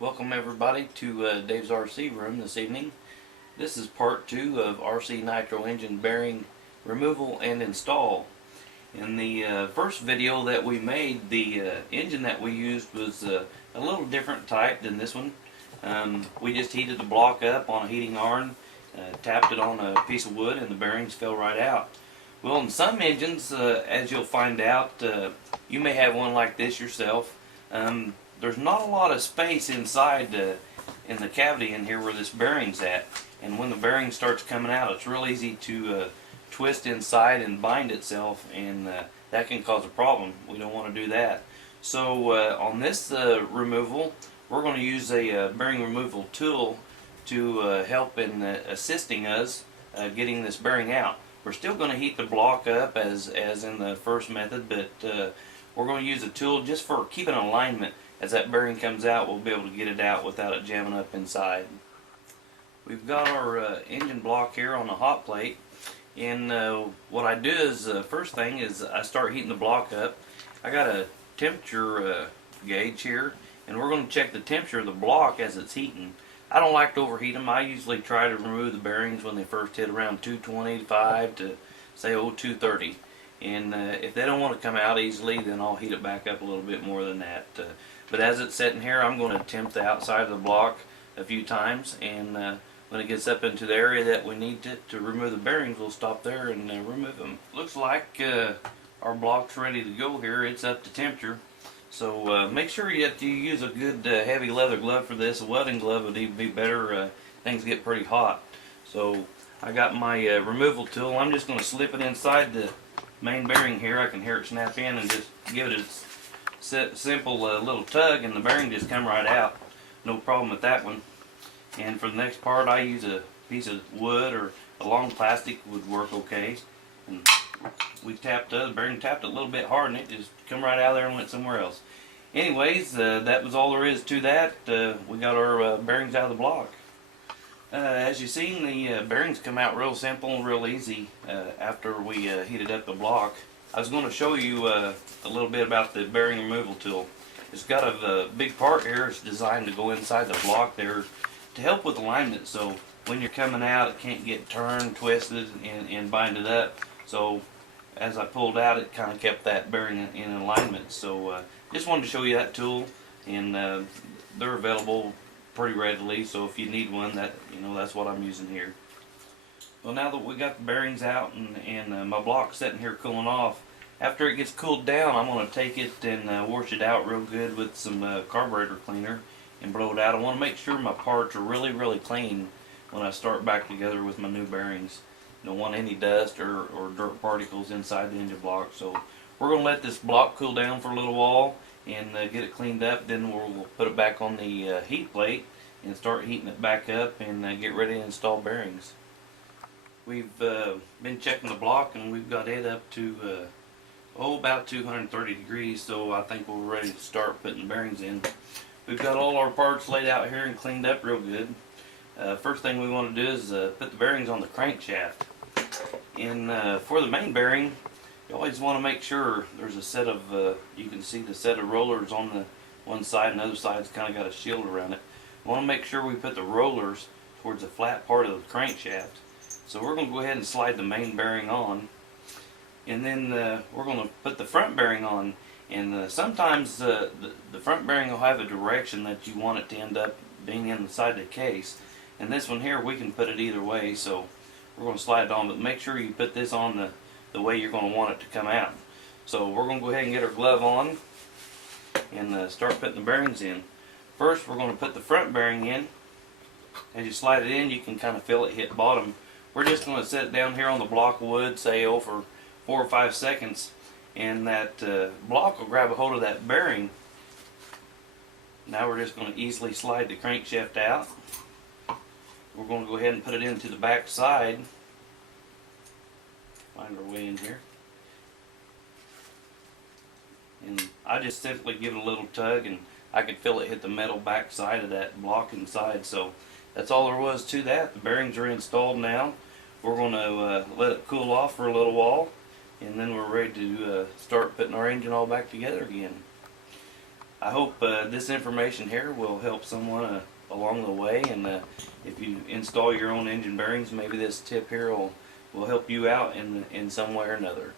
Welcome everybody to Dave's RC room this evening. This is part 2 of RC Nitro engine bearing removal and install. In the first video that we made, the engine that we used was a little different type than this one. We just heated the block up on a heating iron, tapped it on a piece of wood, and the bearings fell right out. Well, in some engines, as you'll find out, you may have one like this yourself. There's not a lot of space inside in the cavity in here where this bearing's at, and when the bearing starts coming out, it's real easy to twist inside and bind itself, and that can cause a problem. We don't want to do that. So on this removal, we're going to use a bearing removal tool to help in assisting us getting this bearing out. We're still going to heat the block up as in the first method, but we're going to use a tool just for keeping alignment. As that bearing comes out, we'll be able to get it out without it jamming up inside. We've got our engine block here on the hot plate, and what I do is, first thing is I start heating the block up. I got a temperature gauge here, and we're going to check the temperature of the block as it's heating. I don't like to overheat them. I usually try to remove the bearings when they first hit around 225 to say 230. And if they don't want to come out easily, then I'll heat it back up a little bit more than that. But as it's sitting here, I'm going to temp the outside of the block a few times, and when it gets up into the area that we need to remove the bearings, we'll stop there and remove them. Looks like our block's ready to go here. It's up to temperature. So make sure that you use a good heavy leather glove for this. A welding glove would even be better. Things get pretty hot. So I got my removal tool. I'm just going to slip it inside the main bearing here. I can hear it snap in, and just give it a simple little tug, and the bearing just come right out. No problem with that one. And for the next part, I use a piece of wood or a long plastic would work okay. And we tapped the bearing, tapped it a little bit hard, and it just come right out of there and went somewhere else. Anyways, that was all there is to that. We got our bearings out of the block. As you've seen, the bearings come out real simple and real easy after we heated up the block. I was going to show you a little bit about the bearing removal tool. It's got a big part here. It's designed to go inside the block there to help with alignment, so when you're coming out, it can't get turned, twisted, and binded up. So as I pulled out, it kind of kept that bearing in alignment. So just wanted to show you that tool, and they're available pretty readily. So if you need one, that's what I'm using here. Well, now that we got the bearings out and my block's sitting here cooling off, after it gets cooled down, I'm going to take it and wash it out real good with some carburetor cleaner and blow it out. I want to make sure my parts are really, really clean when I start back together with my new bearings. Don't want any dust or dirt particles inside the engine block. So we're going to let this block cool down for a little while and get it cleaned up. Then we'll put it back on the heat plate and start heating it back up and get ready to install bearings. We've been checking the block, and we've got it up to about 230 degrees, so I think we're ready to start putting bearings in. We've got all our parts laid out here and cleaned up real good. First thing we want to do is put the bearings on the crankshaft. And for the main bearing, you always want to make sure there's a set of, you can see the set of rollers on the one side, and the other side's kind of got a shield around it. We want to make sure we put the rollers towards the flat part of the crankshaft. So we're going to go ahead and slide the main bearing on, and then we're going to put the front bearing on. And sometimes the front bearing will have a direction that you want it to end up being inside the case. And this one here, we can put it either way, so we're going to slide it on, but make sure you put this on the way you're going to want it to come out. So we're going to go ahead and get our glove on and start putting the bearings in. First, we're going to put the front bearing in. As you slide it in, you can kind of feel it hit bottom. We're just going to set it down here on the block of wood, say for 4 or 5 seconds, and that block will grab a hold of that bearing. Now we're just going to easily slide the crankshaft out. We're going to go ahead and put it into the back side. Find our way in here. And I just simply give it a little tug, and I could feel it hit the metal back side of that block inside. So that's all there was to that. The bearings are installed now. We're going to let it cool off for a little while, and then we're ready to start putting our engine all back together again. I hope this information here will help someone along the way, and if you install your own engine bearings, maybe this tip here will help you out in some way or another.